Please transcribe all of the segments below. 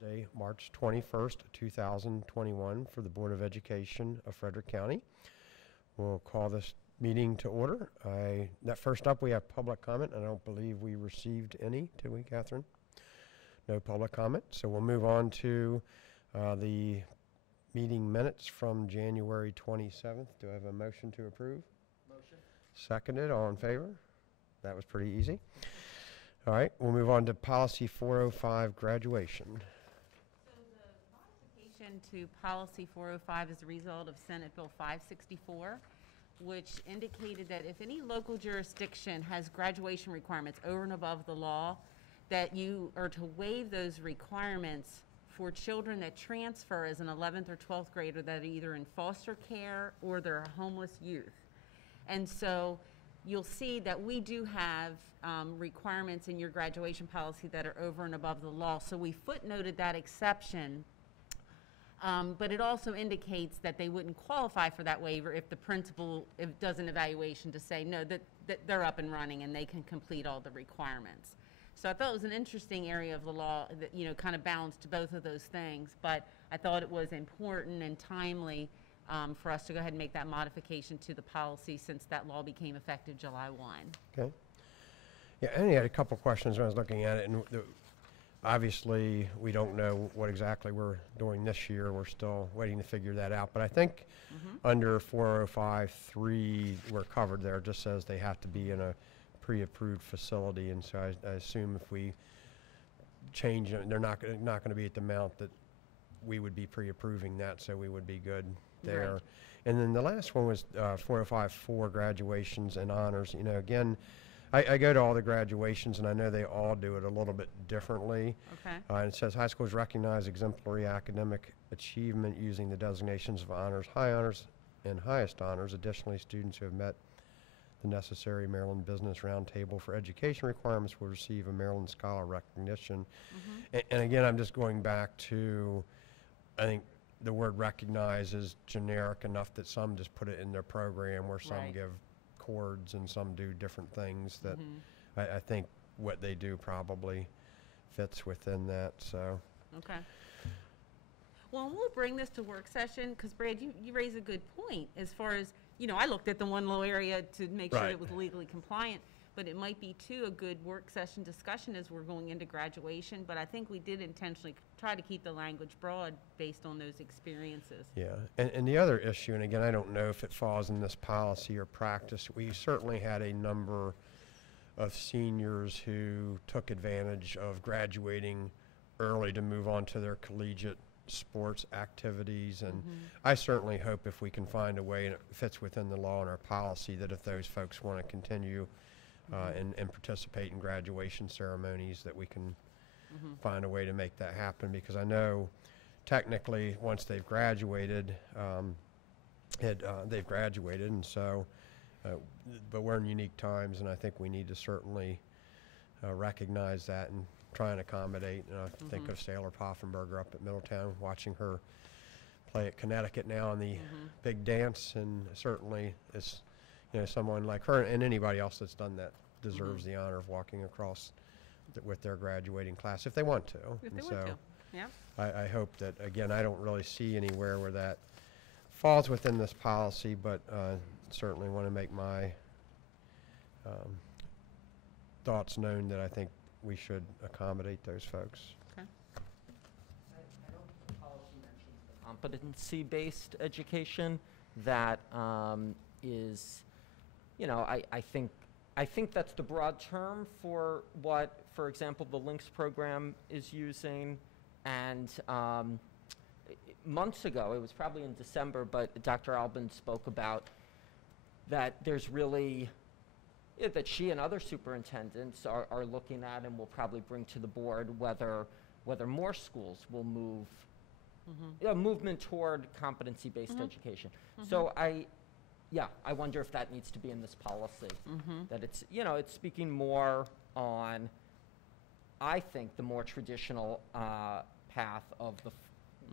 Thursday, March 21st, 2021 for the Board of Education of Frederick County. We'll call this meeting to order. First up, we have public comment. I don't believe we received any, did we, Catherine? No public comment. So we'll move on to the meeting minutes from January 27th. Do I have a motion to approve? Motion. Seconded. All in favor? That was pretty easy. All right, we'll move on to policy 405, graduation. So the modification to policy 405 is a result of Senate Bill 564, which indicated that if any local jurisdiction has graduation requirements over and above the law, that you are to waive those requirements for children that transfer as an 11th or 12th grader that are either in foster care or they're a homeless youth. And so you'll see that we do have requirements in your graduation policy that are over and above the law. So we footnoted that exception, but it also indicates that they wouldn't qualify for that waiver if the principal does an evaluation to say, no, that they're up and running and they can complete all the requirements. So I thought it was an interesting area of the law that, you know, kind of balanced both of those things, but I thought it was important and timely for us to go ahead and make that modification to the policy since that law became effective July 1. Okay. Yeah, and I had a couple questions when I was looking at it, and obviously we don't know what exactly we're doing this year. We're still waiting to figure that out. But I think under 405.3, we're covered there. It just says they have to be in a pre-approved facility, and so I assume if we change it, they're not going to be at the amount that we would be pre-approving that, so we would be good there. Right. And then the last one was 405.4, graduations and honors. You know, again, I go to all the graduations, and I know they all do it a little bit differently. Okay. And it says high schools recognize exemplary academic achievement using the designations of honors, high honors, and highest honors. Additionally, students who have met the necessary Maryland Business Roundtable for Education requirements will receive a Maryland Scholar recognition. And again, I'm just going back to, I think the word recognize is generic enough that some just put it in their program where some Right. give chords and some do different things that I think what they do probably fits within that. So Okay. Well, we'll bring this to work session because, Brad, you raise a good point as far as, you know, I looked at the one little area to make sure Right. it was legally compliant, but it might be, too, a good work session discussion as we're going into graduation. But I think we did intentionally try to keep the language broad based on those experiences. yeah, and the other issue, and again, I don't know if it falls in this policy or practice, we certainly had a number of seniors who took advantage of graduating early to move on to their collegiate sports activities, and I certainly hope if we can find a way and it fits within the law and our policy that if those folks want to continue and participate in graduation ceremonies that we can find a way to make that happen, because I know technically once they've graduated, they've graduated, and so but we're in unique times, and I think we need to certainly recognize that and try and accommodate. And I think of Sailor Poffenberger up at Middletown, watching her play at Connecticut now in the big dance, and certainly it's, you know, someone like her and anybody else that's done that deserves the honor of walking across with their graduating class if they want to. If And they want so to, yeah. I hope that, again, I don't really see anywhere where that falls within this policy, but certainly want to make my thoughts known that I think we should accommodate those folks. Okay. I don't think the policy mentions the competency-based education. That is, you know, I think that's the broad term for what, for example, the Links program is using. And months ago, it was probably in December, but Dr. Albin spoke about that there's really, that she and other superintendents are looking at and will probably bring to the board whether more schools will move, a movement toward competency-based education. So I wonder if that needs to be in this policy. That it's, you know, it's speaking more on, I think, the more traditional path of the,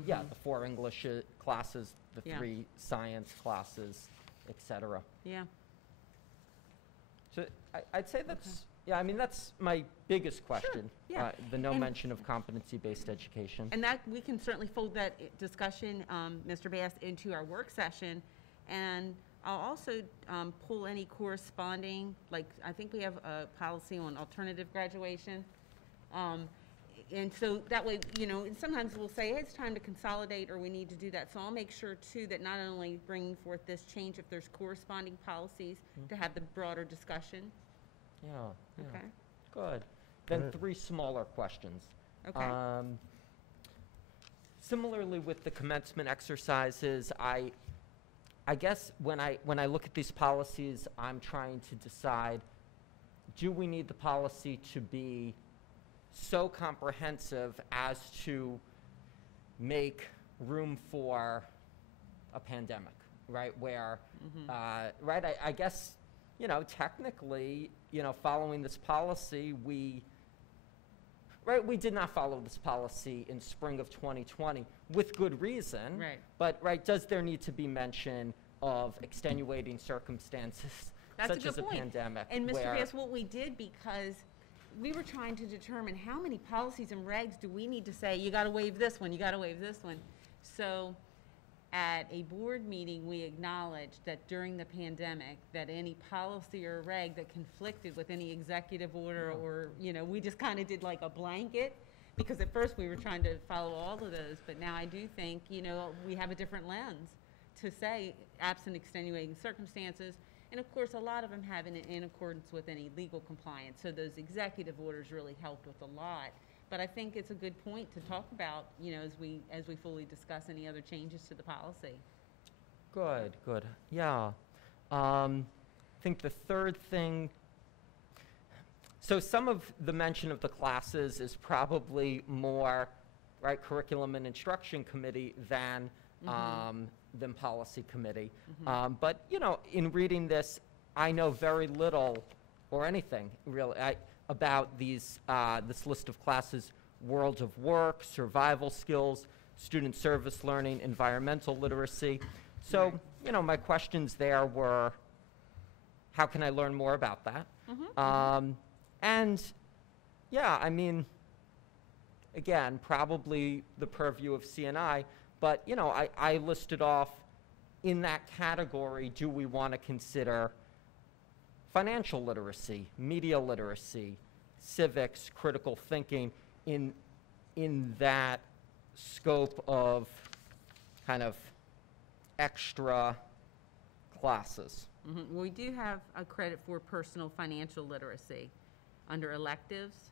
the 4 English classes, the 3 science classes, et cetera. Yeah. So I'd say that's Yeah, I mean, that's my biggest question. yeah. The no And- mention of competency-based education. And that, we can certainly fold that discussion, Mr. Bass, into our work session. And I'll also pull any corresponding, like, I think we have a policy on alternative graduation. And so that way, you know, and sometimes we'll say, hey, it's time to consolidate, or we need to do that. So I'll make sure, too, that not only bringing forth this change, if there's corresponding policies, to have the broader discussion. Yeah, yeah. Okay? Good. Then Great. 3 smaller questions. Okay. Similarly with the commencement exercises, I guess when I look at these policies, I'm trying to decide, do we need the policy to be so comprehensive as to make room for a pandemic, right? Where, right, I guess, you know, technically, you know, following this policy, we did not follow this policy in spring of 2020 with good reason. Right. But, right, does there need to be mention of extenuating circumstances That's a such good as a point. pandemic? And Mr. where- Bass, what we did, because we were trying to determine how many policies and regs do we need to say, you gotta waive this one, you gotta waive this one. So at a board meeting, we acknowledged that during the pandemic, that any policy or reg that conflicted with any executive order or, you know, we just kind of did like a blanket, because at first we were trying to follow all of those, but now I do think, you know, we have a different lens to say absent extenuating circumstances. And of course, a lot of them have in accordance with any legal compliance. So those executive orders really helped with a lot. But I think it's a good point to talk about, you know, as we fully discuss any other changes to the policy. Good, good. Yeah. I think the third thing, so some of the mention of the classes is probably more, right, curriculum and instruction committee than policy committee. But, you know, in reading this, I know very little or anything really about these, this list of classes: world of work, survival skills, student service learning, environmental literacy. So, you know, my questions there were, how can I learn more about that? And yeah, I mean, again, probably the purview of CNI, but, you know, I listed off in that category, do we want to consider financial literacy, media literacy, civics, critical thinking in that scope of kind of extra classes? We do have a credit for personal financial literacy under electives.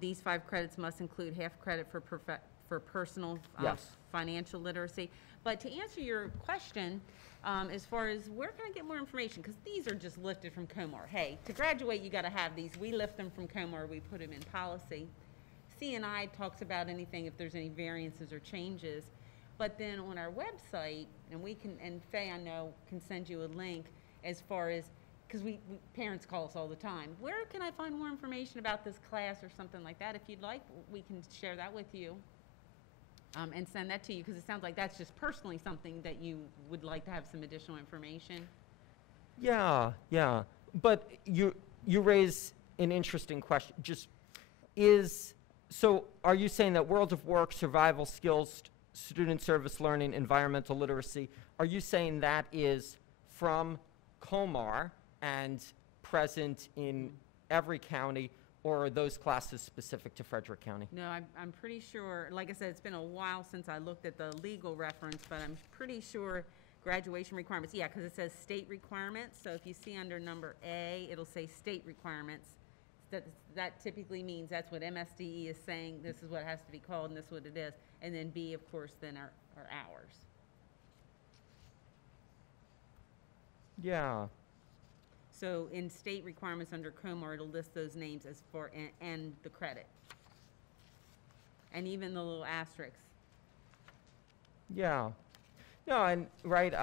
These 5 credits must include half credit for personal Yes. financial literacy. But to answer your question, as far as where can I get more information, because these are just lifted from COMAR. Hey, to graduate, you got to have these. We lift them from COMAR. We put them in policy. CNI talks about anything if there's any variances or changes. But then on our website, and we can, and Faye, I know, can send you a link as far as, because parents call us all the time, where can I find more information about this class or something like that? If you'd like, we can share that with you. And send that to you, because it sounds like that's just personally something that you would like to have some additional information. Yeah, yeah. But you raise an interesting question. So are you saying that world of work, survival skills, student service learning, environmental literacy, are you saying that is from COMAR and present in every county, or are those classes specific to Frederick County? No, I'm pretty sure, like I said, it's been a while since I looked at the legal reference, but I'm pretty sure graduation requirements, yeah, because it says state requirements. So if you see under number A, it'll say state requirements. That typically means that's what MSDE is saying, this is what it has to be called, and this is what it is. And then B, of course, then are hours. Yeah. So in state requirements under COMAR, it'll list those names as for, and the credit. And even the little asterisks. Yeah. No, and right,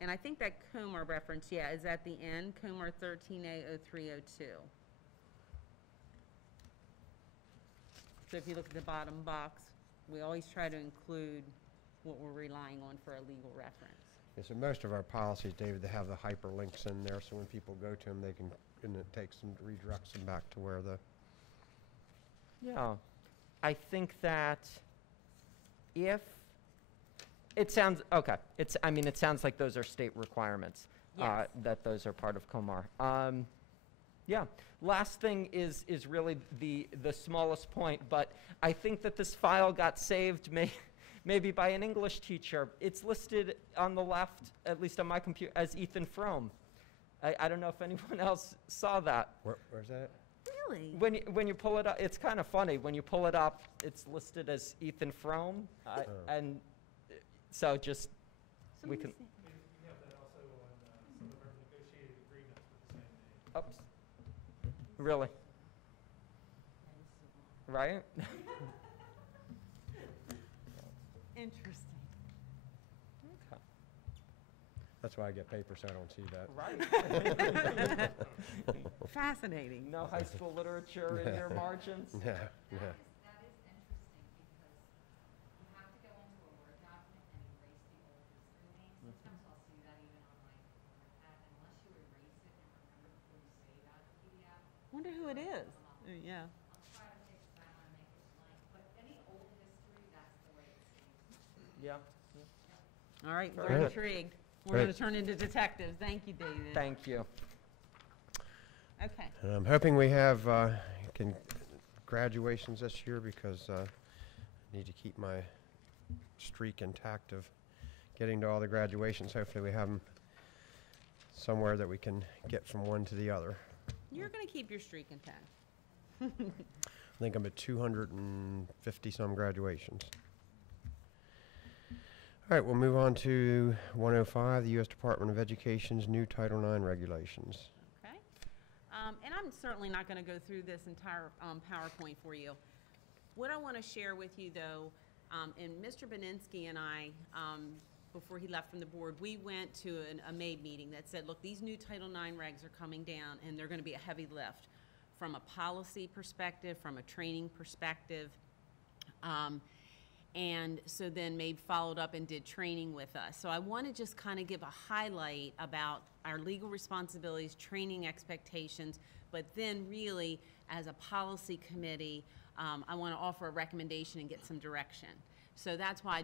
And I think that COMAR reference, yeah, is at the end, COMAR 13A0302. So if you look at the bottom box, we always try to include what we're relying on for a legal reference. Yeah, so most of our policies, David, they have the hyperlinks in there, so when people go to them, they can, and it takes them, redirects them back to where the, Yeah, I think that if, it sounds, okay, I mean, it sounds like those are state requirements. Yes. That those are part of COMAR. Yeah, last thing is really the smallest point, but I think that this file got saved maybe by an English teacher. It's listed on the left, at least on my computer, as Ethan Frome. I don't know if anyone else saw that. where's that? Really? When you pull it up, it's kind of funny. When you pull it up, it's listed as Ethan Frome, and so just we can. You have that also on some of our negotiated agreements with the same name. Oops. Really? Right? Interesting. Okay. That's why I get paper, so I don't see that. Right. Fascinating. No high school literature in your margins? Yeah, yeah. That is interesting because you have to go into a Word document and erase the old history name. Sometimes I'll see that even on my pad, unless you erase it and remember before you save out the PDF. Wonder who it is. Yeah. I'll try to fix that one and make it blank, but any old history, that's the way it saves. Yeah. All right, Very we're good. intrigued. We're going Great. to turn into detectives. Thank you, David. Thank you. Okay. And I'm hoping we have graduations this year because I need to keep my streak intact of getting to all the graduations. Hopefully we have them somewhere that we can get from one to the other. You're going to keep your streak intact. I think I'm at 250 some graduations. All right, we'll move on to 105, the U.S. Department of Education's new Title IX regulations. Okay. And I'm certainly not going to go through this entire PowerPoint for you. What I want to share with you, though, and Mr. Beninsky and I, before he left from the board, we went to a MAID meeting that said, look, these new Title IX regs are coming down, and they're going to be a heavy lift from a policy perspective, from a training perspective. And so then MAID followed up and did training with us. So I want to just kind of give a highlight about our legal responsibilities, training expectations, but then really as a policy committee, I want to offer a recommendation and get some direction. So that's why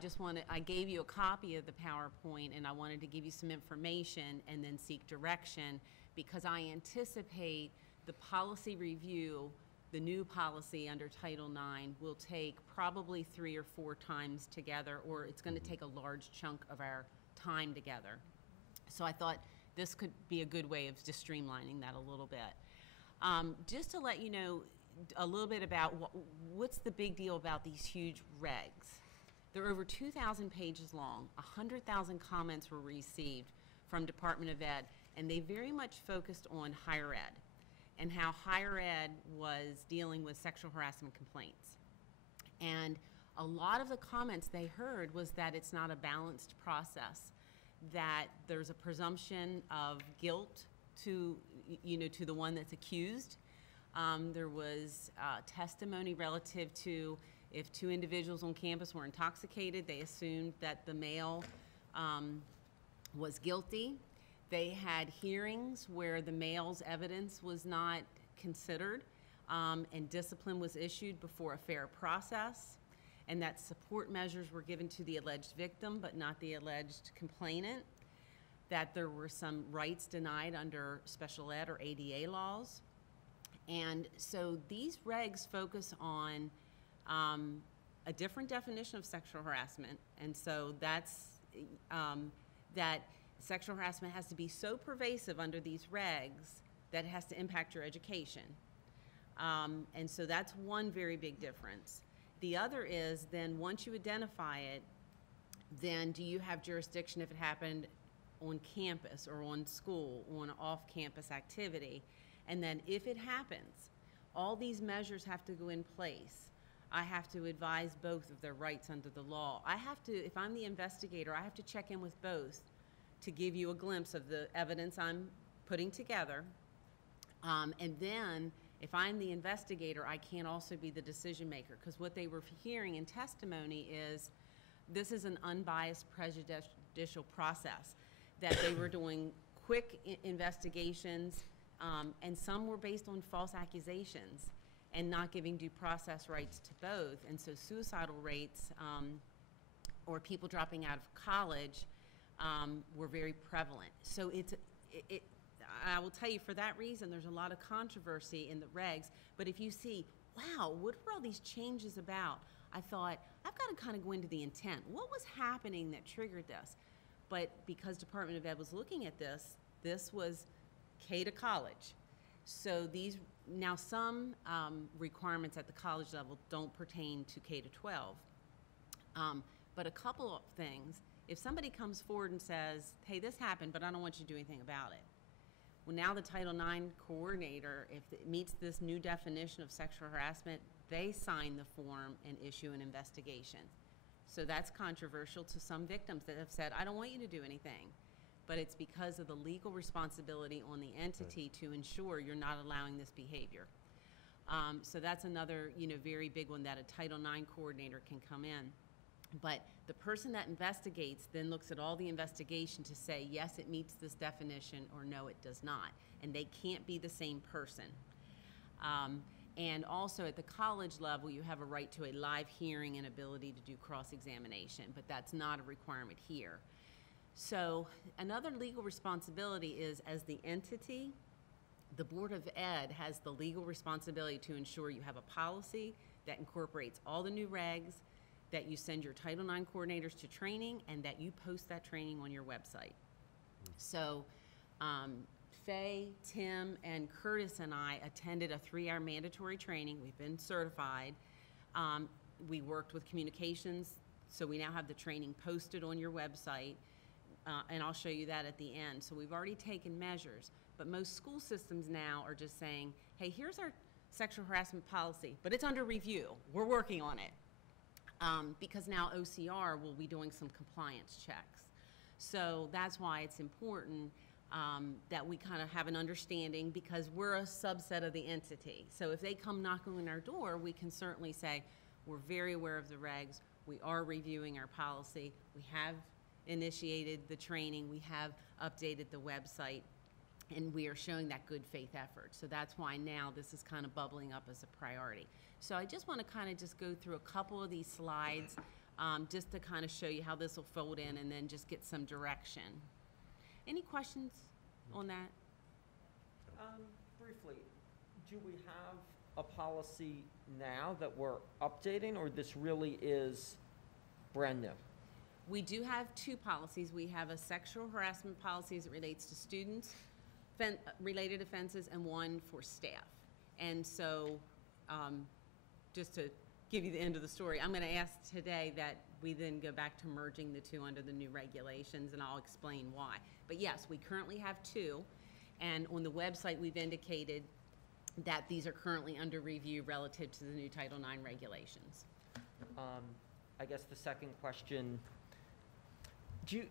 I gave you a copy of the PowerPoint, and I wanted to give you some information and then seek direction, because I anticipate the policy review, the new policy under Title IX, will take probably 3 or 4 times together, or it's going to take a large chunk of our time together. So I thought this could be a good way of just streamlining that a little bit. Just to let you know a little bit about what's the big deal about these huge regs. They're over 2,000 pages long. 100,000 comments were received from Department of Ed, and they very much focused on higher ed and how higher ed was dealing with sexual harassment complaints. And a lot of the comments they heard was that it's not a balanced process, that there's a presumption of guilt to the one that's accused. There was testimony relative to if 2 individuals on campus were intoxicated, they assumed that the male was guilty. They had hearings where the male's evidence was not considered, and discipline was issued before a fair process, and that support measures were given to the alleged victim but not the alleged complainant, that there were some rights denied under special ed or ADA laws. And so these regs focus on a different definition of sexual harassment, and so that's that sexual harassment has to be so pervasive under these regs that it has to impact your education. And so that's one very big difference. The other is then once you identify it, then do you have jurisdiction if it happened on campus or on school or on an off-campus activity? And then if it happens, all these measures have to go in place. I have to advise both of their rights under the law. I have to, if I'm the investigator, I have to check in with both to give you a glimpse of the evidence I'm putting together. And then, if I'm the investigator, I can't also be the decision maker, because what they were hearing in testimony is this is an unbiased, prejudicial process. that they were doing quick investigations, and some were based on false accusations and not giving due process rights to both. And so suicidal rates or people dropping out of college were very prevalent. So I will tell you, for that reason, there's a lot of controversy in the regs. But if you see, wow, what were all these changes about? I thought, I've got to kind of go into the intent. What was happening that triggered this? But because Department of Ed was looking at this was K to college. So these, now some requirements at the college level don't pertain to K to 12. But a couple of things, if somebody comes forward and says, hey, this happened, but I don't want you to do anything about it. Well, now the Title IX coordinator, if it meets this new definition of sexual harassment, they sign the form and issue an investigation. So that's controversial to some victims that have said, I don't want you to do anything. But it's because of the legal responsibility on the entity to ensure you're not allowing this behavior. So that's another, very big one, that a Title IX coordinator can come in. But the person that investigates then looks at all the investigation to say, yes, it meets this definition, or no, it does not. And they can't be the same person. And also at the college level, you have a right to a live hearing and ability to do cross-examination, but that's not a requirement here. So another legal responsibility is, as the entity, the Board of Ed has the legal responsibility to ensure you have a policy that incorporates all the new regs, that you send your Title IX coordinators to training, and that you post that training on your website. So Faye, Tim, and Curtis and I attended a 3-hour mandatory training. We've been certified. We worked with communications, so we now have the training posted on your website, and I'll show you that at the end. So we've already taken measures, but most school systems now are just saying, hey, here's our sexual harassment policy, but it's under review. We're working on it. Because now OCR will be doing some compliance checks. So that's why it's important that we kind of have an understanding, because we're a subset of the entity. So if they come knocking on our door, we can certainly say, we're very aware of the regs, we are reviewing our policy, we have initiated the training, we have updated the website, and we are showing that good faith effort. So that's why now this is kind of bubbling up as a priority. So I just want to kind of just go through a couple of these slides just to kind of show you how this will fold in, and then just get some direction. Any questions on that? Briefly, do we have a policy now that we're updating, or this really is brand new? We do have 2 policies. We have a sexual harassment policy as it relates to students, related offenses, and one for staff. And so just to give you the end of the story, I'm going to ask today that we then go back to merging the 2 under the new regulations, and I'll explain why. But yes, we currently have 2, and on the website we've indicated that these are currently under review relative to the new Title IX regulations. I guess the second question, do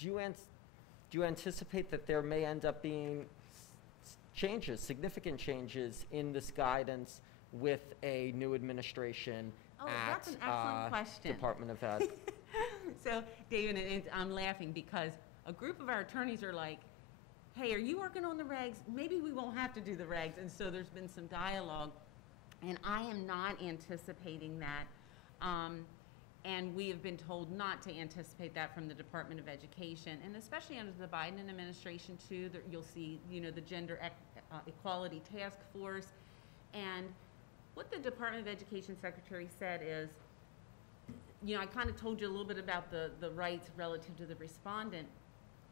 you anticipate that there may end up being changes, significant changes in this guidance with a new administration That's an excellent question. Department of Ed? So, David, and I'm laughing because a group of our attorneys are like, hey, are you working on the regs? Maybe we won't have to do the regs. And so there's been some dialogue, and I am not anticipating that. And we have been told not to anticipate that from the Department of Education, and especially under the Biden administration too. You'll see, the Gender Equality Task Force. And what the Department of Education Secretary said is, I kind of told you a little bit about the rights relative to the respondent,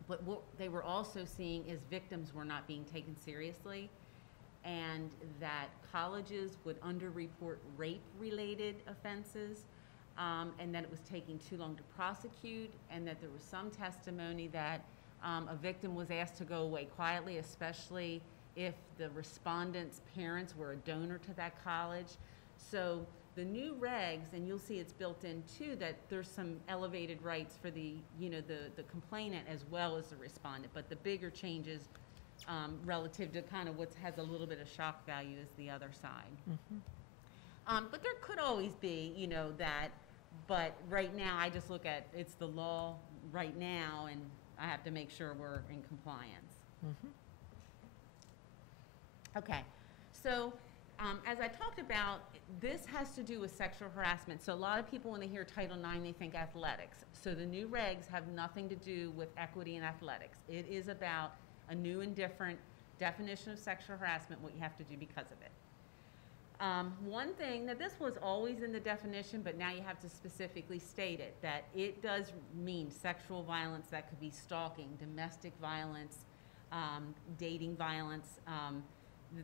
but what they were also seeing is victims were not being taken seriously, and that colleges would underreport rape-related offenses, and that it was taking too long to prosecute, and that there was some testimony that a victim was asked to go away quietly, especially if the respondent's parents were a donor to that college. So the new regs, and you'll see it's built in too, that there's some elevated rights for the complainant as well as the respondent, but the bigger changes relative to kind of what has a little bit of shock value is the other side. Mm-hmm. But there could always be, that, but right now I just look at, it's the law, right now, and I have to make sure we're in compliance. Okay, so as I talked about, this has to do with sexual harassment. So a lot of people, when they hear Title IX, they think athletics. So the new regs have nothing to do with equity in athletics. It is about a new and different definition of sexual harassment, what you have to do because of it. One thing, that this was always in the definition, but now you have to specifically state it, that it does mean sexual violence. That could be stalking, domestic violence, dating violence,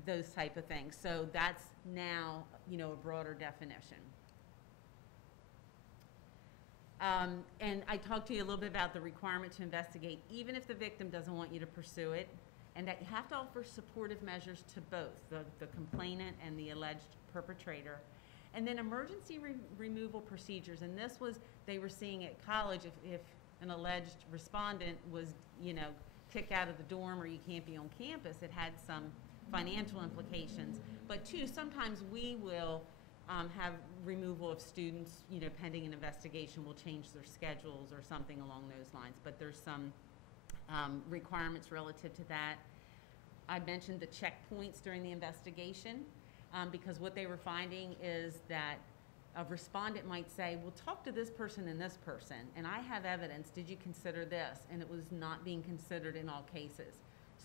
those type of things. So that's now, you know, a broader definition. And I talked to you a little bit about the requirement to investigate, even if the victim doesn't want you to pursue it, and that you have to offer supportive measures to both the complainant and the alleged perpetrator. And then emergency removal procedures, and this was, they were seeing at college, if an alleged respondent was, you know, kicked out of the dorm or you can't be on campus, it had some financial implications. But two, sometimes we will have removal of students, you know, pending an investigation. We'll change their schedules or something along those lines. But there's some requirements relative to that. I mentioned the checkpoints during the investigation because what they were finding is that a respondent might say, well, talk to this person and this person, and I have evidence. Did you consider this? And it was not being considered in all cases.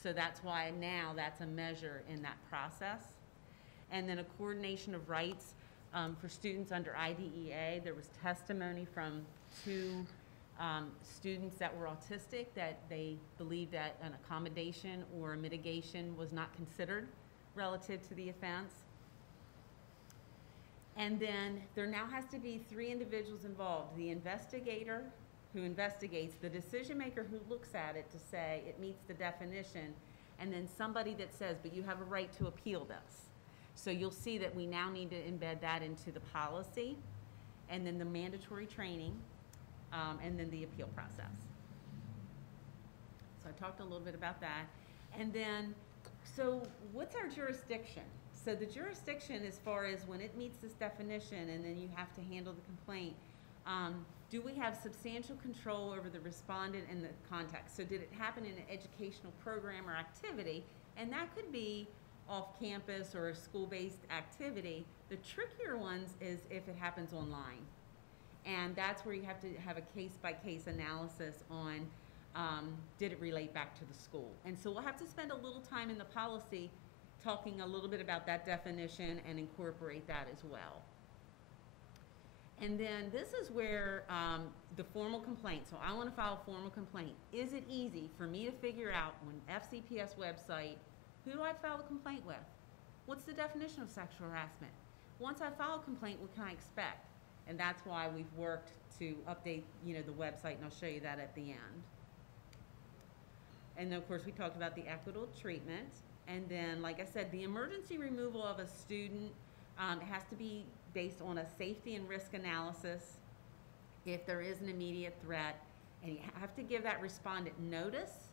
So that's why now that's a measure in that process. And then a coordination of rights for students under IDEA. There was testimony from two students that were autistic that they believed that an accommodation or a mitigation was not considered relative to the offense. And then there now has to be 3 individuals involved: the investigator who investigates, the decision maker who looks at it to say it meets the definition, and then somebody that says, but you have a right to appeal this. So you'll see that we now need to embed that into the policy, and then the mandatory training, and then the appeal process. So I talked a little bit about that. And then, so what's our jurisdiction? So the jurisdiction, as far as when it meets this definition and then you have to handle the complaint, do we have substantial control over the respondent and the context? So did it happen in an educational program or activity? And that could be off campus or a school-based activity. The trickier ones is if it happens online. And that's where you have to have a case-by-case analysis on did it relate back to the school. And so we'll have to spend a little time in the policy talking a little bit about that definition and incorporate that as well. And then this is where the formal complaint. So I want to file a formal complaint. Is it easy for me to figure out on FCPS website, who do I file a complaint with? What's the definition of sexual harassment? Once I file a complaint, what can I expect? And that's why we've worked to update, you know, the website, and I'll show you that at the end. And then, of course, we talked about the equitable treatment. And then, like I said, the emergency removal of a student, it has to be based on a safety and risk analysis if there is an immediate threat. And you have to give that respondent notice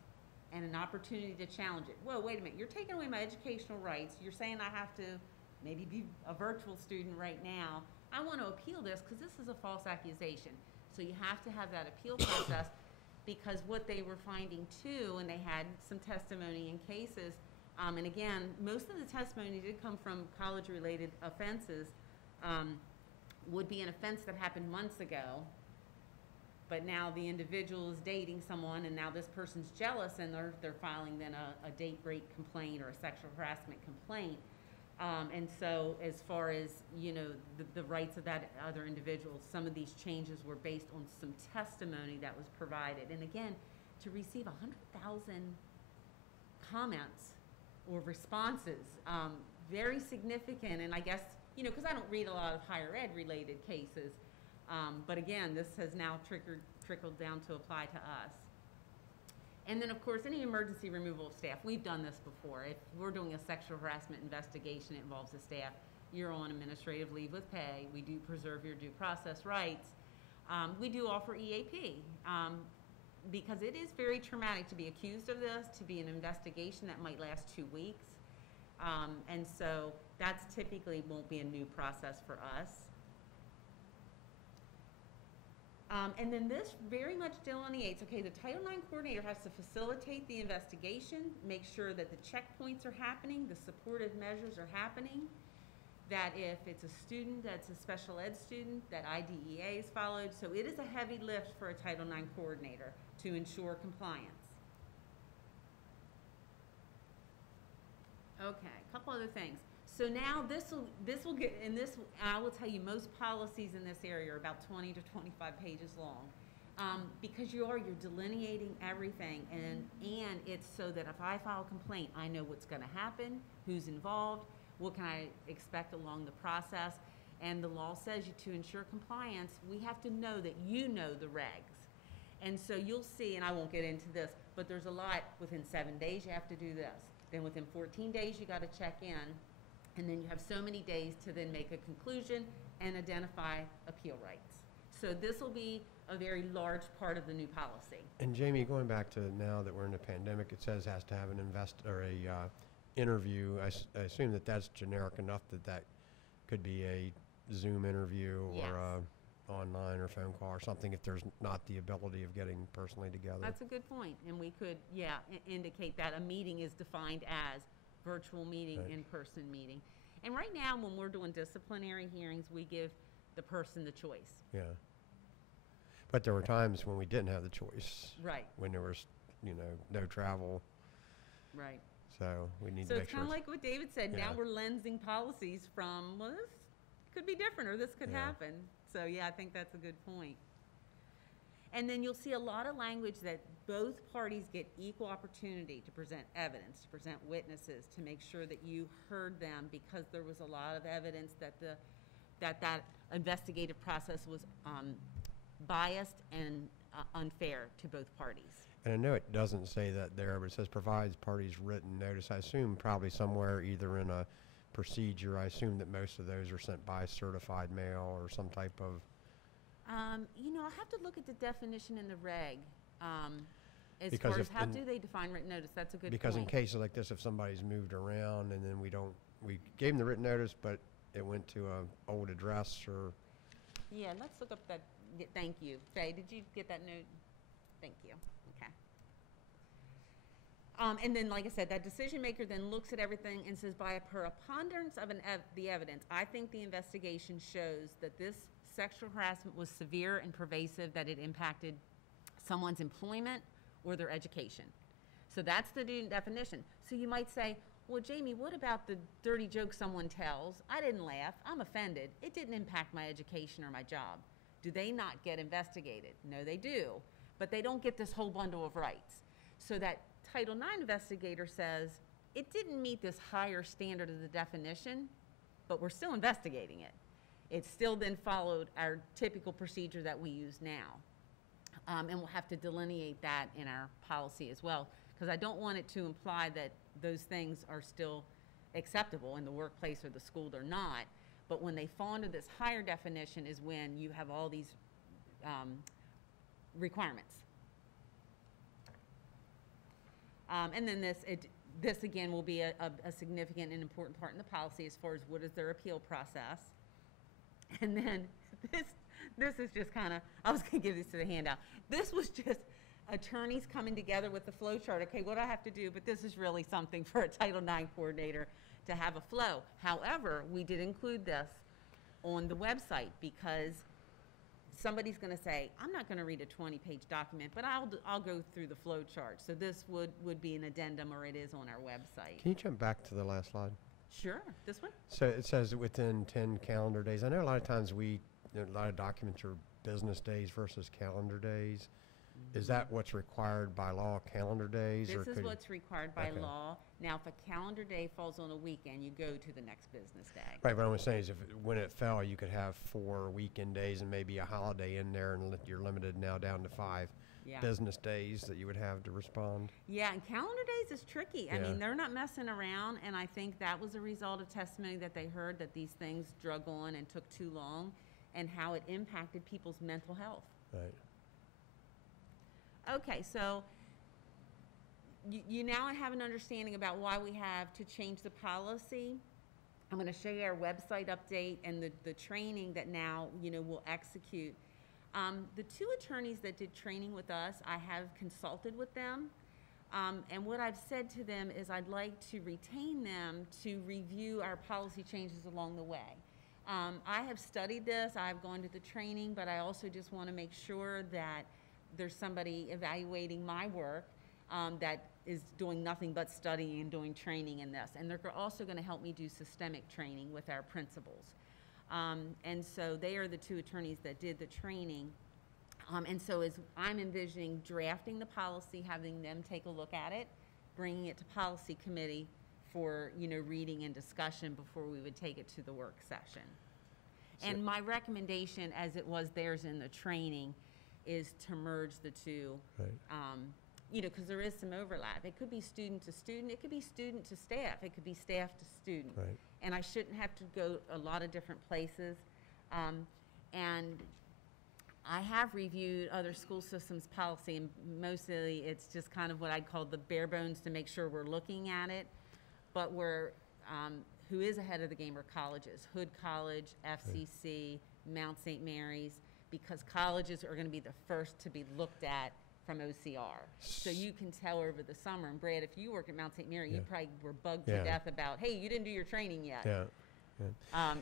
and an opportunity to challenge it. Whoa, wait a minute, you're taking away my educational rights. You're saying I have to maybe be a virtual student right now. I want to appeal this because this is a false accusation. So you have to have that appeal process, because what they were finding too, and they had some testimony in cases, and again, most of the testimony did come from college-related offenses, would be an offense that happened months ago, but now the individual is dating someone, and now this person's jealous, and they're filing then a date rape complaint or a sexual harassment complaint. And so as far as, you know, the rights of that other individual, some of these changes were based on some testimony that was provided. And again, to receive 100,000 comments or responses, very significant. And I guess, you know, because I don't read a lot of higher ed related cases, but again, this has now trickled down to apply to us. And then, of course, any emergency removal of staff. We've done this before. If we're doing a sexual harassment investigation, it involves the staff. You're on administrative leave with pay. We do preserve your due process rights. We do offer EAP because it is very traumatic to be accused of this, to be an investigation that might last 2 weeks. And so that's typically won't be a new process for us. And then this very much delineates, okay, the Title IX coordinator has to facilitate the investigation, make sure that the checkpoints are happening, the supportive measures are happening, that if it's a student that's a special ed student, that IDEA is followed. So it is a heavy lift for a Title IX coordinator to ensure compliance. Okay, a couple other things. So now this will get, and this, I will tell you, most policies in this area are about 20 to 25 pages long. Because you're delineating everything, and it's so that if I file a complaint, I know what's gonna happen, who's involved, what can I expect along the process. And the law says to ensure compliance, we have to know that you know the regs. And so you'll see, and I won't get into this, but there's a lot, within 7 days you have to do this. Then within 14 days you gotta check in. And then you have so many days to then make a conclusion and identify appeal rights. So this will be a very large part of the new policy. And Jamie, going back to now that we're in a pandemic, it says has to have an interview. I assume that that's generic enough that that could be a Zoom interview Yes. or a online or phone call or something if there's not the ability of getting personally together. That's a good point. And we could, indicate that a meeting is defined as virtual meeting, Right. in-person meeting. And right now, when we're doing disciplinary hearings, we give the person the choice. Yeah. But there were times when we didn't have the choice. Right, When there was, no travel. right. So we need So to make it's sure. kind of like what David said, now Yeah. we're lensing policies from, well, this could be different, or this could Yeah. happen. So, yeah, I think that's a good point. And then you'll see a lot of language that both parties get equal opportunity to present evidence, to present witnesses, to make sure that you heard them, because there was a lot of evidence that that investigative process was biased and unfair to both parties. And I know it doesn't say that there, but it says provides parties written notice. I assume probably somewhere either in a procedure, I assume that most of those are sent by certified mail or some type of, I have to look at the definition in the reg. As Because far as if how in- do they define written notice? That's a good point. because in cases like this, if somebody's moved around and then we gave them the written notice, but it went to a old address or, Yeah, let's look up that, thank you. Faye, did you get that note? Thank you, okay. And then, like I said, that decision maker then looks at everything and says, by a preponderance of the evidence, I think the investigation shows that this sexual harassment was severe and pervasive, that it impacted someone's employment or their education. So that's the definition. So you might say, well, Jamie, what about the dirty joke someone tells? I didn't laugh, I'm offended. It didn't impact my education or my job. Do they not get investigated? No, they do, but they don't get this whole bundle of rights. So that Title IX investigator says, it didn't meet this higher standard of the definition, but we're still investigating it. It still then followed our typical procedure that we use now. And we'll have to delineate that in our policy as well, because I don't want it to imply that those things are still acceptable in the workplace or the school. They're not. But when they fall into this higher definition is when you have all these requirements. And then this again will be a significant and important part in the policy as far as what is their appeal process. And then this is just kind of, I was going to give this to the handout. This was just attorneys coming together with the flow chart. Okay, what do I have to do? But this is really something for a Title IX coordinator to have a flow. However, we did include this on the website because somebody's going to say, I'm not going to read a 20-page document, but I'll go through the flow chart. So this would be an addendum, or it is on our website. can you jump back to the last slide? Sure. This one? So it says within 10 calendar days. I know a lot of times a lot of documents are business days versus calendar days. Is that what's required by law, calendar days? This or is could- what's required by Okay. law. Now, if a calendar day falls on a weekend, you go to the next business day. Right, what I was saying is when it fell, you could have 4 weekend days and maybe a holiday in there, and you're limited now down to 5 Yeah. business days that you would have to respond. Yeah, and calendar days is tricky. I Yeah. mean, they're not messing around, and I think that was a result of testimony that they heard that these things drug on and took too long, and how it impacted people's mental health. Right. Okay, so you now have an understanding about why we have to change the policy. I'm going to show you our website update and the training that now, we'll execute. The two attorneys that did training with us, I have consulted with them. And what I've said to them is I'd like to retain them to review our policy changes along the way. I have studied this, I've gone to the training, but I also just want to make sure that there's somebody evaluating my work that is doing nothing but studying and doing training in this. And they're also going to help me do systemic training with our principals. And so they are the two attorneys that did the training. And so as I'm envisioning drafting the policy, having them take a look at it, bringing it to policy committee for, reading and discussion before we would take it to the work session. And my recommendation, as it was theirs in the training, is to merge the two. Right. Because there is some overlap. It could be student to student, it could be student to staff, it could be staff to student. Right. And I shouldn't have to go a lot of different places. And I have reviewed other school systems policy, and mostly it's just kind of what I'd call the bare bones to make sure we're looking at it. But who is ahead of the game are colleges, Hood College, FCC, Mount St. Mary's, because colleges are going to be the first to be looked at from OCR. So you can tell over the summer, and Brad, if you work at Mount St. Mary, you probably were bugged to death about, hey, you didn't do your training yet. Yeah.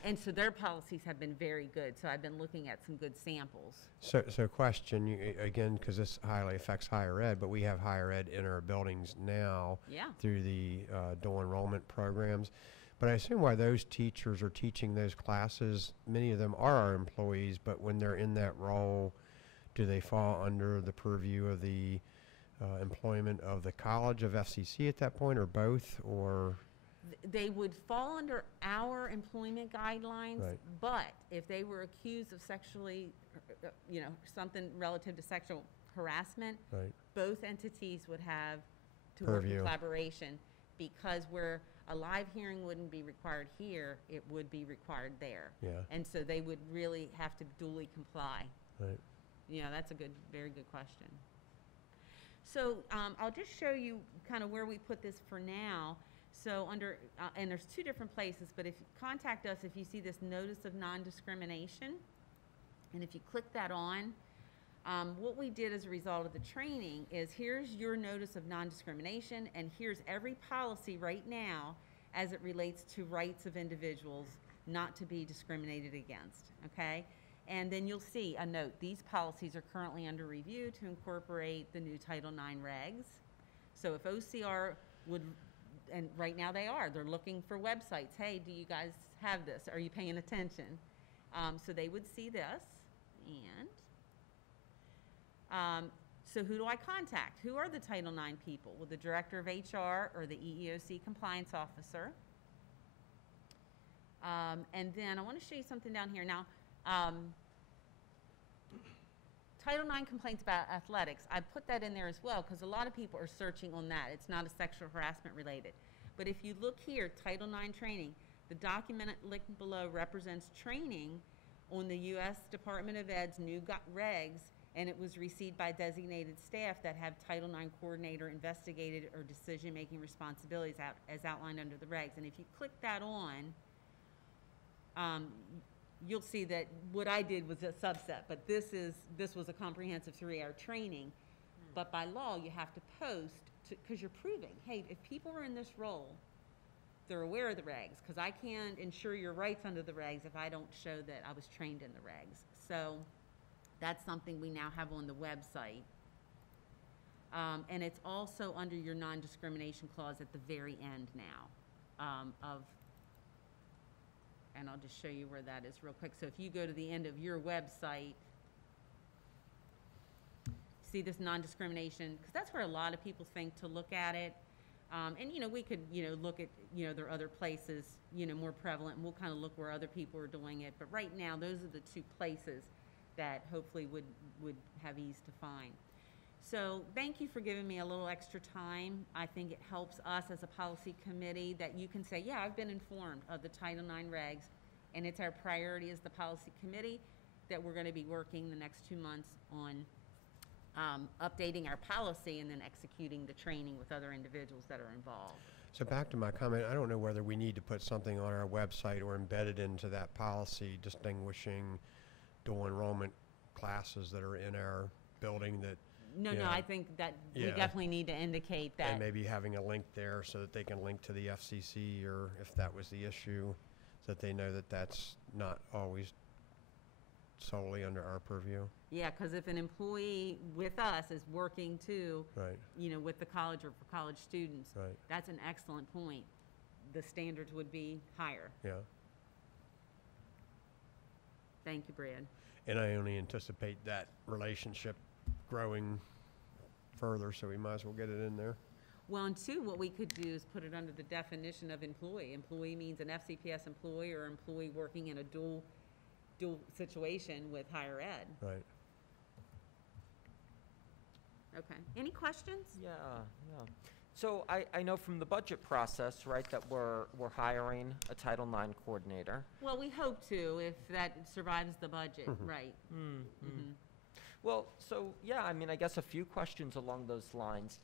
And so their policies have been very good, so I've been looking at some good samples. So question, again, because this highly affects higher ed, but we have higher ed in our buildings now through the dual enrollment programs. But I assume why those teachers are teaching those classes, many of them are our employees, but when they're in that role, do they fall under the purview of the employment of the college of FCC at that point, or both, or? They would fall under our employment guidelines, Right. but if they were accused of sexually, something relative to sexual harassment, Right. both entities would have to work in Purview. collaboration, because where a live hearing wouldn't be required here, it would be required there. Yeah. And so they would really have to duly comply. Right. That's a very good question. So I'll just show you kind of where we put this for now. So under, and there's two different places, but if you contact us, if you see this notice of non-discrimination, and if you click that on, what we did as a result of the training is here's your notice of non-discrimination, and here's every policy right now as it relates to rights of individuals not to be discriminated against, okay? And then you'll see a note, these policies are currently under review to incorporate the new Title IX regs. So if OCR would, and right now they're looking for websites, hey, do you guys have this? Are you paying attention? So they would see this, and so who do I contact? Who are the Title IX people? Well, the Director of HR or the EEOC Compliance Officer. And then I want to show you something down here. Now, Title IX complaints about athletics, I put that in there as well because a lot of people are searching on that. It's not a sexual harassment related. But if you look here, Title IX training, the document linked below represents training on the U.S. Department of Ed's new regs, and it was received by designated staff that have Title IX coordinator, investigated, or decision-making responsibilities as outlined under the regs. And if you click that on, you'll see that what I did was a subset, but this was a comprehensive 3-hour training. But by law, you have to post, because you're proving, hey, if people are in this role, they're aware of the regs, because I can't ensure your rights under the regs if I don't show that I was trained in the regs. So that's something we now have on the website. And it's also under your non-discrimination clause at the very end now and I'll just show you where that is real quick. So if you go to the end of your website, see this non-discrimination, because that's where a lot of people think to look at it. And, we could, look at, there are other places, more prevalent, and we'll kind of look where other people are doing it. But right now, those are the two places that hopefully would have ease to find. So thank you for giving me a little extra time. I think it helps us as a policy committee that you can say, yeah, I've been informed of the Title IX regs, and it's our priority as the policy committee that we're going to be working the next 2 months on updating our policy and then executing the training with other individuals that are involved. So back to my comment, I don't know whether we need to put something on our website or embed it into that policy distinguishing dual enrollment classes that are in our building that, No, Yeah. I think that we Yeah. definitely need to indicate and that. maybe having a link there so that they can link to the FCC, or if that was the issue, so that they know that that's not always solely under our purview. Yeah, because if an employee with us is working too, Right, with the college or for college students, right, that's an excellent point. The standards would be higher. yeah. Thank you, Brad. And I only anticipate that relationship growing further, so we might as well get it in there. Well, and two, what we could do is put it under the definition of employee. Employee means an FCPS employee or employee working in a dual situation with higher ed. Right. Okay. Any questions? Yeah, yeah. So I know from the budget process, right, that we're hiring a Title IX coordinator. Well, we hope to, if that survives the budget, right. Mm-hmm. Well, so, yeah, I mean, I guess a few questions along those lines.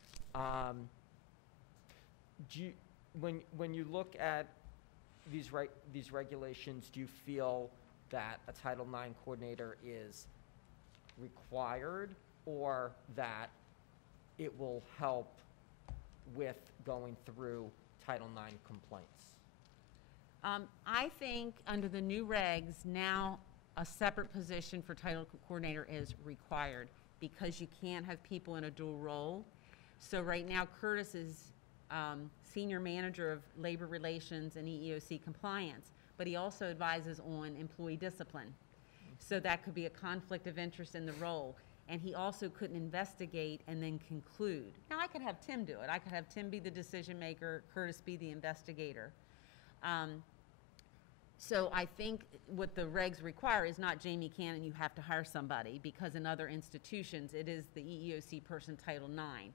When you look at these regulations, do you feel that a Title IX coordinator is required, or that it will help with going through Title IX complaints? I think under the new regs, now a separate position for title coordinator is required because you can't have people in a dual role. So right now Curtis is senior manager of labor relations and EEOC compliance, but he also advises on employee discipline. So that could be a conflict of interest in the role. And he also couldn't investigate and then conclude. Now, I could have Tim do it. I could have Tim be the decision maker, Curtis be the investigator. So I think what the regs require is not Jamie Cannon, you have to hire somebody, because in other institutions, it is the EEOC person Title IX.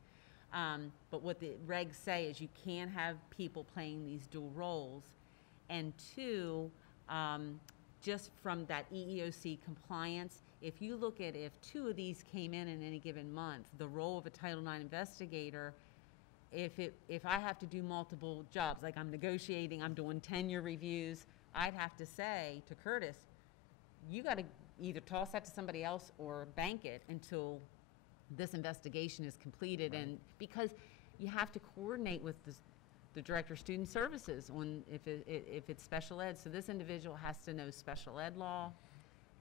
But what the regs say is you can have people playing these dual roles. And two, just from that EEOC compliance, if you look at if two of these came in any given month, the role of a Title IX investigator, if I have to do multiple jobs, like I'm negotiating, I'm doing tenure reviews, I'd have to say to Curtis, you got to either toss that to somebody else or bank it until this investigation is completed. Right. And because you have to coordinate with the director of student services on if it's special ed. So this individual has to know special ed law,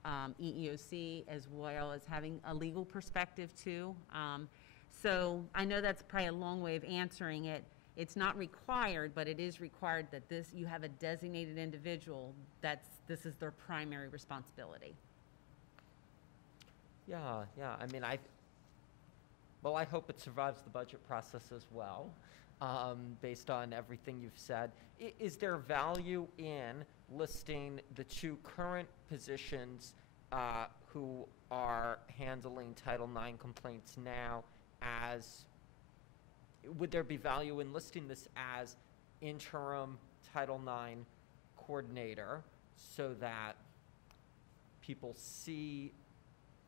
EEOC, as well as having a legal perspective too. So I know that's probably a long way of answering it. It's not required, but it is required that you have a designated individual this is their primary responsibility. Yeah, yeah. I mean, I hope it survives the budget process as well, based on everything you've said. Is there value in listing the two current positions who are handling Title IX complaints now as, would there be value in listing this as interim Title IX coordinator so that people see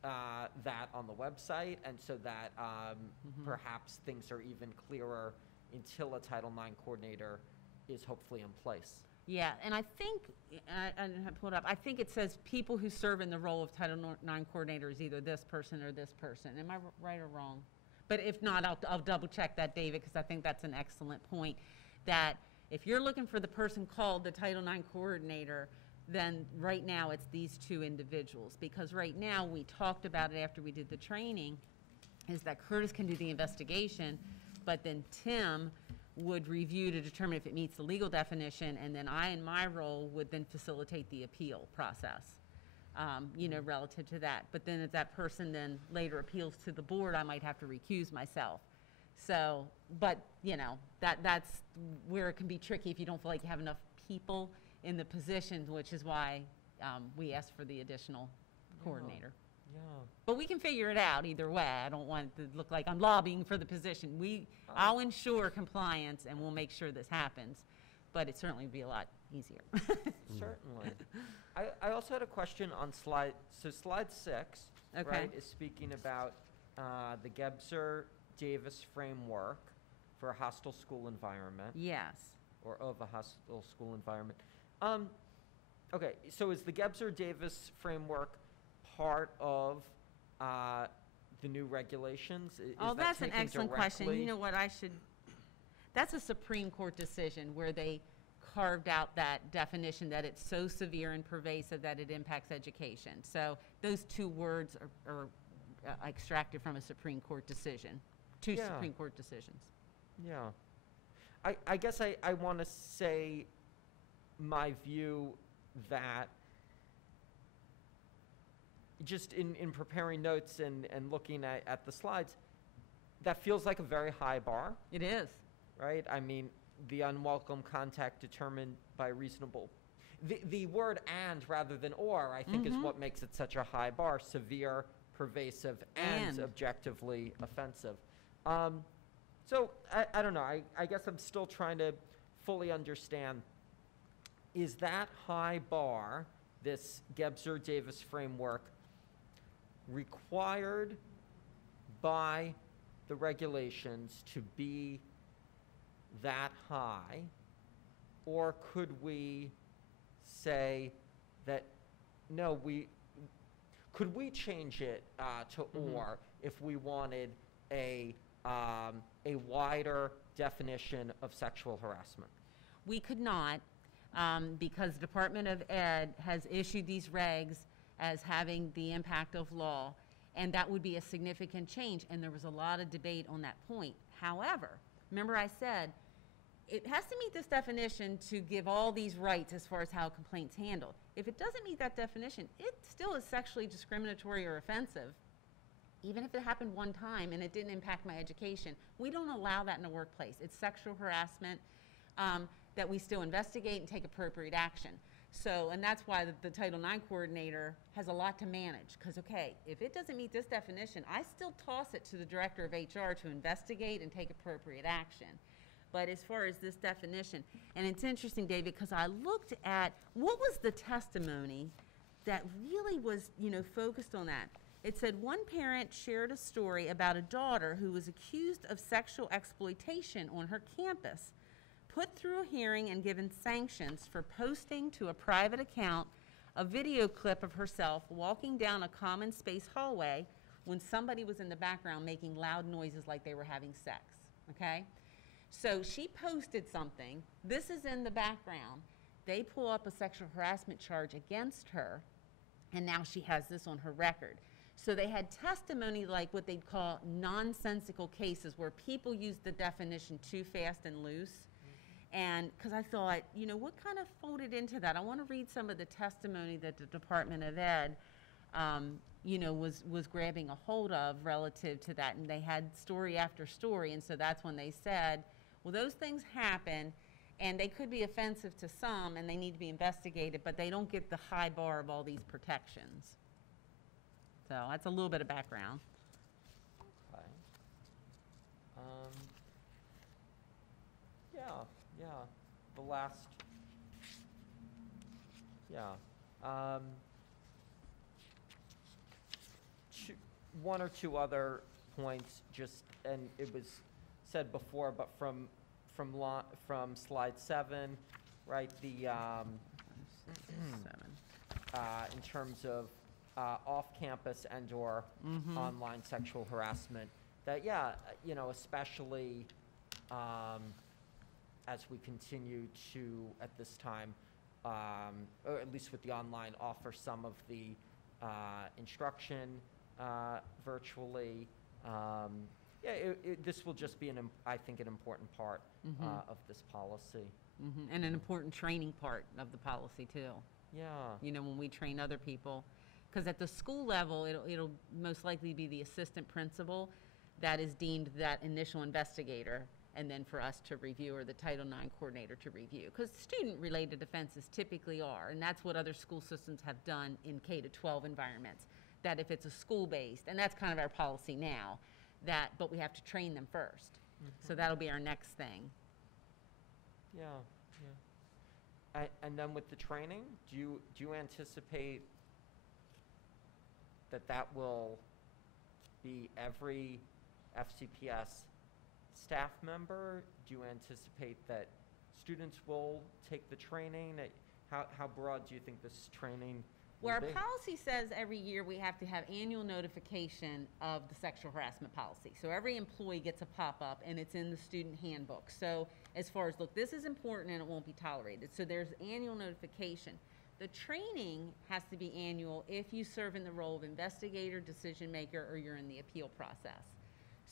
that on the website, and so that perhaps things are even clearer until a Title IX coordinator is hopefully in place? Yeah, and I think, I didn't have to pull it up, I think it says people who serve in the role of Title IX coordinator is either this person or this person. Am I right or wrong? But if not, I'll double check that, David, because I think that's an excellent point, that if you're looking for the person called the Title IX coordinator, then right now it's these two individuals. Because right now, we talked about it after we did the training, is that Curtis can do the investigation, but then Tim would review to determine if it meets the legal definition, and then I, in my role, would then facilitate the appeal process, relative to that. But then if that person then later appeals to the board, I might have to recuse myself. So, but, that's where it can be tricky if you don't feel like you have enough people in the positions, which is why we asked for the additional coordinator. Yeah. But we can figure it out either way. I don't want it to look like I'm lobbying for the position. I'll ensure compliance and we'll make sure this happens, but it certainly would be a lot easier. Certainly. I also had a question on slide 6, Okay. right, is speaking about the Gebser-Davis framework for a hostile school environment. Yes. Or of a hostile school environment. Okay, so is the Gebser-Davis framework part of the new regulations? Is Oh, that that's an taken excellent question. You directly- know what, that's a Supreme Court decision where they carved out that definition that it's so severe and pervasive that it impacts education. So those two words are extracted from a Supreme Court decision, two Yeah. Supreme Court decisions. Yeah. I guess I want to say my view that just in preparing notes and looking at the slides, that feels like a very high bar, It is. right? I mean, the unwelcome contact determined by reasonable. The word "and" rather than "or" I think is what makes it such a high bar: severe, pervasive, and And. objectively offensive. So I don't know. I guess I'm still trying to fully understand. Is that high bar, this Gebser-Davis framework, required by the regulations to be that high, or could we say that no, could we change it to "or" if we wanted a wider definition of sexual harassment? We could not, because Department of Ed has issued these regs as having the impact of law, and that would be a significant change, and there was a lot of debate on that point. However, remember I said, it has to meet this definition to give all these rights as far as how a complaint's handled. If it doesn't meet that definition, it still is sexually discriminatory or offensive, even if it happened one time and it didn't impact my education. We don't allow that in the workplace. It's sexual harassment that we still investigate and take appropriate action. So, and that's why the Title IX coordinator has a lot to manage, because, okay, if it doesn't meet this definition, I still toss it to the director of HR to investigate and take appropriate action. But as far as this definition, and it's interesting, David, because I looked at what was the testimony that really was, focused on that. It said one parent shared a story about a daughter who was accused of sexual exploitation on her campus, put through a hearing and given sanctions for posting to a private account a video clip of herself walking down a common space hallway when somebody was in the background making loud noises like they were having sex, okay? So she posted something. This is in the background. They pull up a sexual harassment charge against her, and now she has this on her record. So they had testimony like what they'd call nonsensical cases where people use the definition too fast and loose. And because I thought, what kind of folded into that? I want to read some of the testimony that the Department of Ed, was grabbing a hold of relative to that. And they had story after story. And so that's when they said, well, those things happen, and they could be offensive to some, and they need to be investigated, but they don't get the high bar of all these protections. So that's a little bit of background. Okay. Yeah. The last. Yeah. One or two other points, and it was said before, but from slide 7, right? The in terms of off-campus and/or online sexual harassment, that especially as we continue to at this time, or at least with the online, offer some of the instruction virtually. This will just be I think an important part of this policy. And an important training part of the policy too. Yeah. When we train other people, because at the school level, it'll most likely be the assistant principal that is deemed that initial investigator, and then for us to review, or the Title IX coordinator to review, because student-related offenses typically are, and that's what other school systems have done in K-12 environments, that if it's a school-based, and that's kind of our policy now, but we have to train them first. So that'll be our next thing. Yeah. And then with the training, do you anticipate that will be every FCPS staff member? Do you anticipate that students will take the training? How broad do you think this training Well, our will be. policy says every year we have to have annual notification of the sexual harassment policy. So every employee gets a pop-up, and it's in the student handbook. So as far as, look, this is important and it won't be tolerated. So there's annual notification. The training has to be annual if you serve in the role of investigator, decision maker, or you're in the appeal process.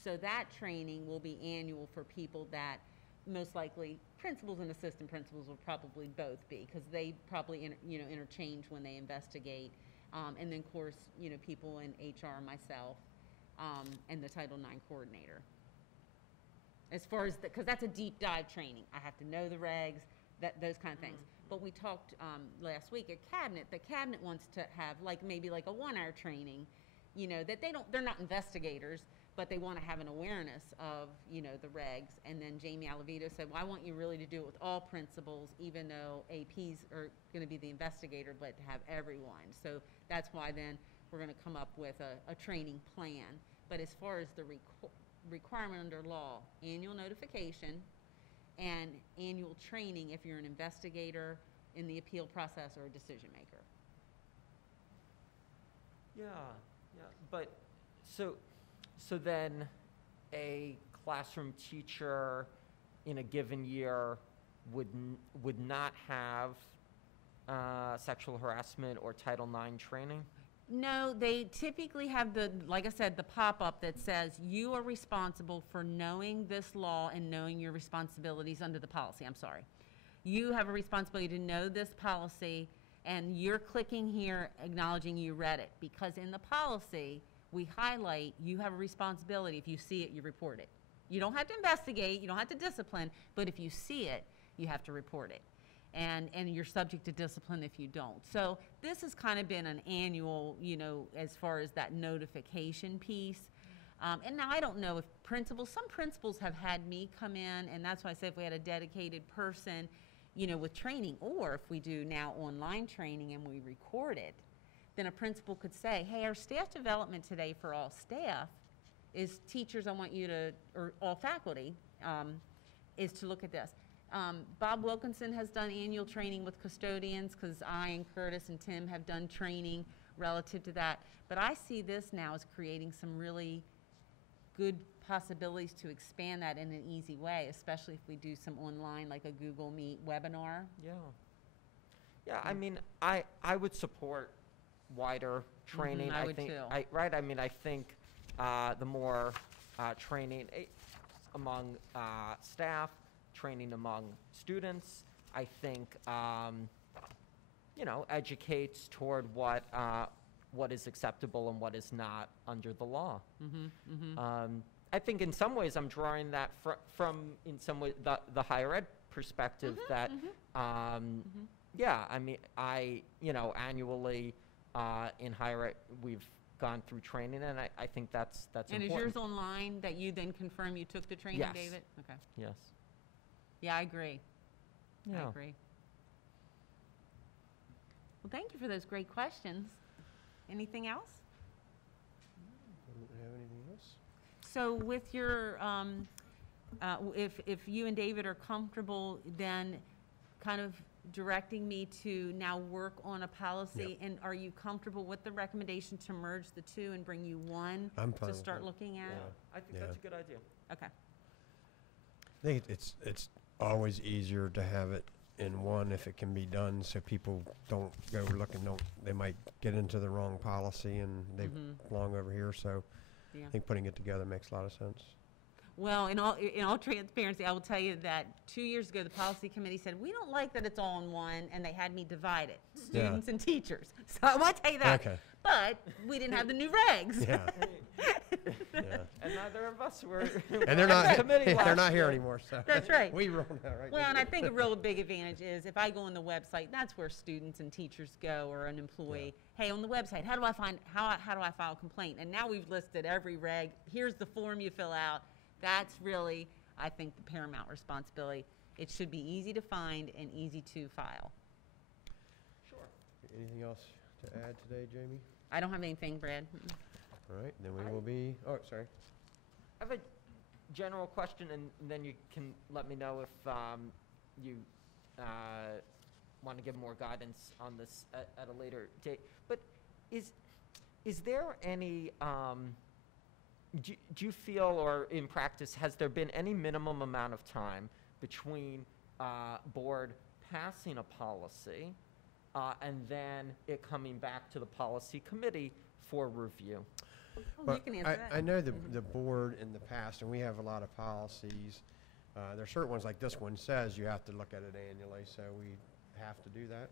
So that training will be annual for people that most likely principals and assistant principals will probably both be, because they probably interchange when they investigate. And then, of course, people in HR, myself, and the Title IX coordinator. As far as, because that's a deep dive training. I have to know the regs, those kind of things. But we talked last week at Cabinet. The Cabinet wants to have maybe a 1-hour training, that they're not investigators, but they want to have an awareness of, the regs. And then Jamie Alavito said, well, I want you really to do it with all principals, even though APs are going to be the investigator, but to have everyone. So that's why then we're going to come up with a training plan. But as far as the requirement under law, annual notification and annual training if you're an investigator in the appeal process or a decision maker. Yeah, but so then a classroom teacher in a given year would not have sexual harassment or Title IX training? No, they typically have like I said, the pop-up that says you are responsible for knowing this law and knowing your responsibilities under the policy. I'm sorry. You have a responsibility to know this policy, and you're clicking here acknowledging you read it, because in the policy, we highlight you have a responsibility. If you see it, you report it. You don't have to investigate, you don't have to discipline, but if you see it, you have to report it. And you're subject to discipline if you don't. So this has kind of been an annual, as far as that notification piece. And now I don't know if some principals have had me come in, and that's why I said if we had a dedicated person, with training, or if we do now online training and we record it, then a principal could say, hey, our staff development today for all staff is teachers, I want you to, or all faculty, is to look at this. Bob Wilkinson has done annual training with custodians, because I and Curtis and Tim have done training relative to that. But I see this now as creating some really good possibilities to expand that in an easy way, especially if we do some online, like a Google Meet webinar. Yeah, I mean, I would support wider training. I would think, too. I think the more training among staff, training among students, I think, educates toward what is acceptable and what is not under the law. I think in some ways I'm drawing that from in some way, the higher ed perspective that, yeah, I mean, annually in higher ed, we've gone through training, and I think that's And important. is yours online that you then confirm you took the training, Yes. David? Okay. Yes. Yeah, I agree. Yeah. I agree. Well, thank you for those great questions. Anything else? Don't have anything else? So with your, if you and David are comfortable, then kind of directing me to now work on a policy, and are you comfortable with the recommendation to merge the two and bring you one I'm fine to with start that. looking at? I think Yeah. that's a good idea. Okay. I think it's always easier to have it in one if it can be done, so people don't go looking, they might get into the wrong policy and they belong over here, so Yeah. I think putting it together makes a lot of sense. Well, in all transparency, I will tell you that 2 years ago, the policy committee said, we don't like that it's all in one, and they had me divide it, students and teachers. So I want to tell you that. Okay. But we didn't have the new regs. Yeah. Yeah. And neither of us were. And they're not, committee they're last not here year. anymore, so. That's right. We roll now, right? Well, and I think a real big advantage is if I go on the website, that's where students and teachers go, or an employee. Hey, on the website, how do I file a complaint? And now we've listed every reg. Here's the form you fill out. That's really, I think, the paramount responsibility. It should be easy to find and easy to file. Sure. Anything else to add today, Jamie? I don't have anything, Brad. All right, then we will be, oh, sorry. I have a general question, and then you can let me know if you want to give more guidance on this at a later date. But is there any, do you feel, or in practice, has there been any minimum amount of time between board passing a policy and then it coming back to the policy committee for review? Oh, you can answer that. I know the board in the past, and we have a lot of policies, there are certain ones, like this one says you have to look at it annually, so we have to do that.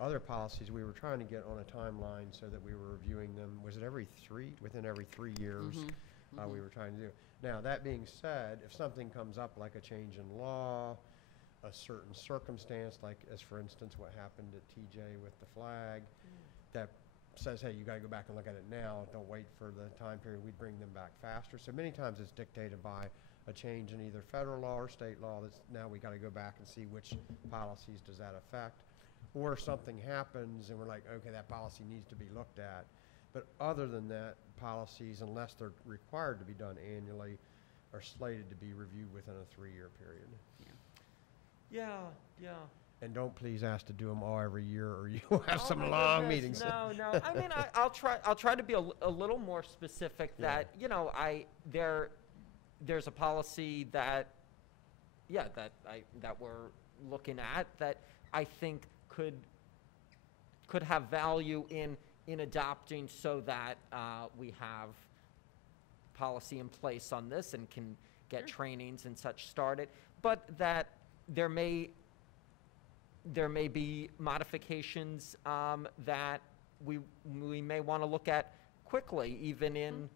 Other policies, we were trying to get on a timeline so that we were reviewing them, was it within every 3 years, we were trying to do. Now, that being said, if something comes up like a change in law, a certain circumstance, like as for instance what happened at TJ with the flag, that says, hey, you got to go back and look at it now, don't wait for the time period, we'd bring them back faster. So many times it's dictated by a change in either federal law or state law that's now we got to go back and see which policies does that affect. Or something happens and we're like, okay, that policy needs to be looked at. But other than that, policies, unless they're required to be done annually, are slated to be reviewed within a 3-year period. Yeah. And don't please ask to do them all every year, or you'll have Oh some my long goodness, meetings. No. I mean, I'll try to be a little more specific. Yeah. That there's a policy that we're looking at that I think could have value in adopting, so that we have policy in place on this and can get trainings and such started, but that there may be modifications that we may want to look at quickly, even in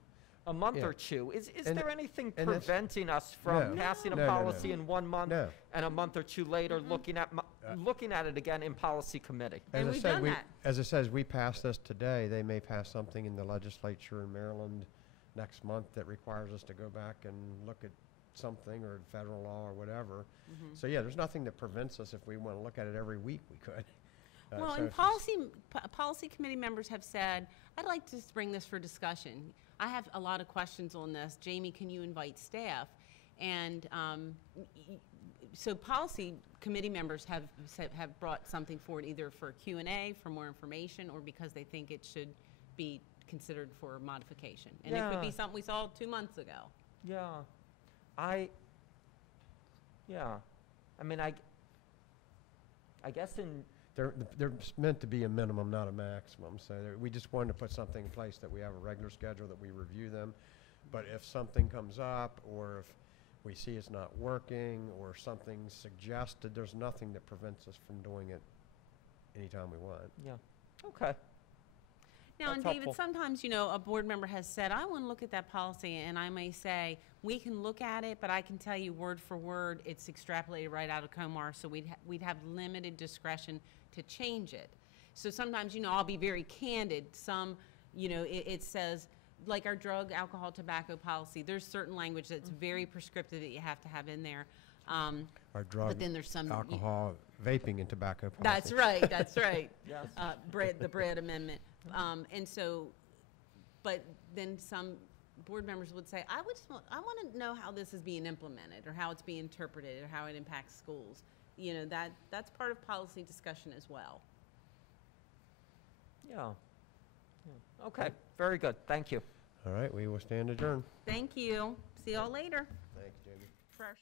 a month or two. Is there anything and that's- preventing us from No. passing No, a no, policy no. in 1 month No. and a month or two later looking at it again in policy committee? And we've done that. As it says, we passed this today. They may pass something in the legislature in Maryland next month that requires us to go back and look at something, or federal law or whatever. So yeah, there's nothing that prevents us. If we want to look at it every week, we could. Well, so and it's just- policy committee members have said, I'd like to bring this for discussion. I have a lot of questions on this. Jamie, can you invite staff? And so policy committee members have brought something forward, either for Q&A, for more information, or because they think it should be considered for modification. And it could be Yeah. something we saw 2 months ago. Yeah. I mean, I guess They're meant to be a minimum, not a maximum. So we just wanted to put something in place that we have a regular schedule, that we review them. But if something comes up, or if we see it's not working, or something suggested, there's nothing that prevents us from doing it anytime we want. Okay. Now, and That's David, helpful. sometimes, a board member has said, I want to look at that policy, and I may say, we can look at it, but I can tell you word for word, it's extrapolated right out of Comar, so we'd have limited discretion to change it. So sometimes, I'll be very candid. Some, it says, like our drug, alcohol, tobacco policy, there's certain language that's very prescriptive that you have to have in there. Our drug, But then there's some. alcohol, vaping, and tobacco policy. That's right, that's right. Yes. The Brad Amendment. And so, but then some board members would say, I want to know how this is being implemented, or how it's being interpreted, or how it impacts schools. That's part of policy discussion as well. Yeah. Okay. Very good. Thank you. All right, we will stand adjourned. Thank you. See y'all later. Thank you, Jamie. Fresh.